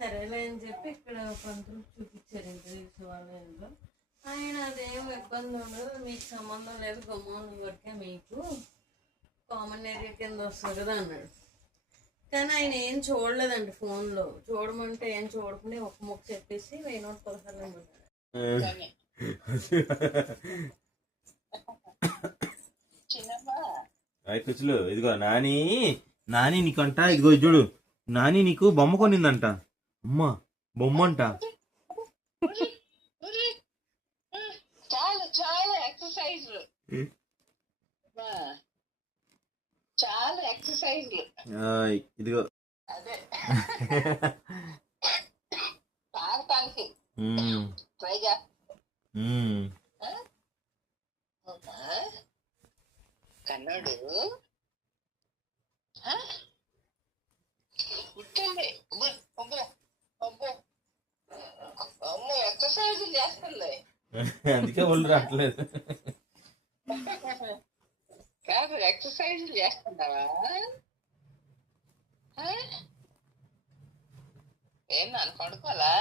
సరేలే అని చెప్పి ఇక్కడ పంతులు చూపించారు ఇంటర్వ్యూస్ వాళ్ళ ఇంట్లో. ఆయన అదేం ఇబ్బంది ఉండదు, మీకు సంబంధం లేదు, గమ్మున వరకే మీకు కామన్ ఏరియా కింద వస్తుంది కదా అన్నాడు. కానీ ఆయన ఏం చూడలేదండి ఫోన్లో. చూడమంటే ఏం చూడకుండా ఒక ముక్క చెప్పేసి 1116 అన్నాడు. కూర్చులు ఇదిగో నాని నాని నీకంట, ఇదిగో చూడు నాని నీకు బొమ్మ కొనిందంట. అమ్మా బొమ్మ అంట. చాలా చాలా ఎక్సర్సైజ్, చాలా ఎక్సర్సైజ్. ఇదిగో అదే తాగటానికి ట్రై కన్నాడు పుట్టండి. అబ్బో అబ్బో అమ్మో ఎక్సర్సైజ్ చేస్తుంది. అందుకే ఒళ్ళు రావట్లేదు. కాదు ఎక్సర్సైజ్ చేస్తున్నావా? ఏం నన్ను పడుకోవాలా?